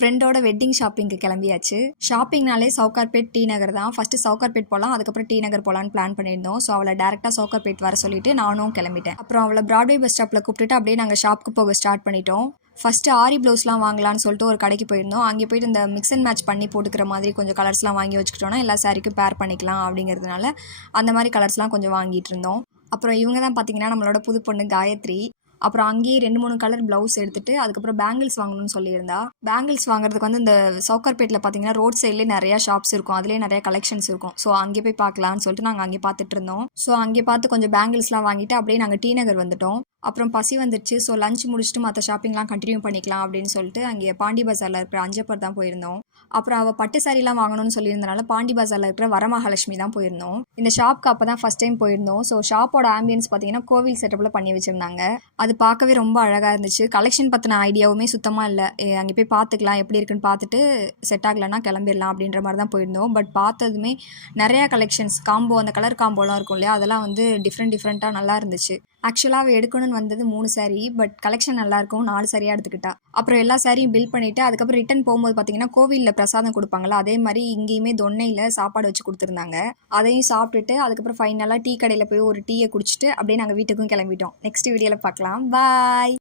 ஃப்ரெண்டோட வெட்டிங் ஷாப்பிங்க்கு கிளம்பியாச்சு. ஷாப்பிங்னாலே சவுகார்பேட், டி நகர் தான். ஃபஸ்ட்டு சவுகார்பேட் போகலாம், அதுக்கப்புறம் டி நகர் போகலான்னு பிளான் பண்ணியிருந்தோம். ஸோ அவளை டேரெக்டாக சவுகார்பேட் வர சொல்லிட்டு நானும் கிளம்பிட்டேன். அப்புறம் அவளை பிராட்வே பஸ் ஸ்டாப்பில் கூப்பிட்டுட்டு அப்படியே நாங்கள் ஷாப்புக்கு போக ஸ்டார்ட் பண்ணிட்டோம். ஃபஸ்ட்டு ஆரி ப்ளவுஸ்லாம் வாங்கலான்னு சொல்லிட்டு ஒரு கடைக்கு போயிருந்தோம். அங்கே போயிட்டு இந்த மிக்ஸ் அண்ட் மேட்ச் பண்ணி போட்டுக்கிற மாதிரி கொஞ்சம் கலர்ஸ்லாம் வாங்கி வச்சுக்கிட்டோன்னா எல்லா சாரிக்கும் பேர் பண்ணிக்கலாம் அப்படிங்கிறதுனால அந்த மாதிரி கலர்ஸ்லாம் கொஞ்சம் வாங்கிட்டு இருந்தோம். அப்புறம் இவங்க தான் பார்த்தீங்கன்னா நம்மளோட புது பொண்ணு காயத்ரி. அப்புறம் அங்கேயே 2-3 கலர் ப்ளவுஸ் எடுத்துட்டு அதுக்கப்புறம் பேங்கிள்ஸ் வாங்கணும்னு சொல்லியிருந்தா. பேங்கிள்ஸ் வாங்குறதுக்கு வந்து இந்த சவுகார்பேட்டில் பார்த்தீங்கன்னா ரோட் சைட்லேயே நிறையா ஷாப்ஸ் இருக்கும், அதுலேயே நிறைய கலெக்ஷன்ஸ் இருக்கும். ஸோ அங்கே போய் பார்க்கலான்னு சொல்லிட்டு நாங்கள் அங்கே பார்த்துட்டு இருந்தோம். ஸோ அங்கே பார்த்து கொஞ்சம் பேங்கிள்ஸ்லாம் வாங்கிட்டு அப்படியே நாங்கள் டி நகர் வந்துட்டோம். அப்புறம் பசி வந்துடுச்சு. ஸோ லஞ்ச் முடிச்சுட்டு மற்ற ஷாப்பிங்லாம் கண்டினியூ பண்ணிக்கலாம் அப்படின்னு சொல்லிட்டு அங்கே பாண்டி பஜாரில் இருக்கிற அஞ்சப்பர் தான் போயிருந்தோம். அப்புறம் அவள் பட்டு சாரிலாம் வாங்கணும்னு சொல்லியிருந்தனால பாண்டி பஜாரில் இருக்கிற வரமகாலட்சுமி தான் போயிருந்தோம். இந்த ஷாப்க்கு அப்போ தான் ஃபஸ்ட் டைம் போயிருந்தோம். ஸோ ஷாப்போட ஆம்பியன்ஸ் பார்த்தீங்கன்னா கோவில் செட்டப்பில் பண்ணி வச்சுருந்தாங்க. அது பார்க்கவே ரொம்ப அழகாக இருந்துச்சு. கலெக்ஷன் பற்றின ஐடியாவுமே சுத்தமாக இல்லை. அங்கே போய் பார்த்துக்கலாம், எப்படி இருக்குன்னு பார்த்துட்டு செட் ஆகலைன்னா கிளம்பிடலாம் அப்படின்ற மாதிரி தான் போயிருந்தோம். பட் பார்த்ததுமே நிறையா கலெக்ஷன்ஸ் காம்போ, அந்த கலர் காம்போலாம் இருக்கும் இல்லையா, அதெல்லாம் வந்து டிஃப்ரெண்ட்டாக நல்லா இருந்துச்சு. ஆக்சுவலாக அவள் எடுக்கணும்னு வந்தது 3 சாரீ, பட் கலெக்ஷன் நல்லாயிருக்கும் 4 சாரியாக எடுத்துக்கிட்டா. அப்புறம் எல்லா சாரியும் பில் பண்ணிவிட்டு அதுக்கப்புறம் ரிட்டன் போகும்போது பார்த்தீங்கன்னா கோவிலில் பிரசாதம் கொடுப்பாங்களா, அதே மாதிரி இங்கேயுமே தொன்னையில் சாப்பாடு வச்சு கொடுத்துருந்தாங்க. அதையும் சாப்பிட்டுட்டு அதுக்கப்புறம் ஃபைனலாக டீ கடையில் போய் ஒரு டீயை குடிச்சிட்டு அப்படியே நாங்கள் வீட்டுக்கும் கிளம்பிட்டோம். நெக்ஸ்ட் வீடியோவில் பார்க்கலாம். பாய்.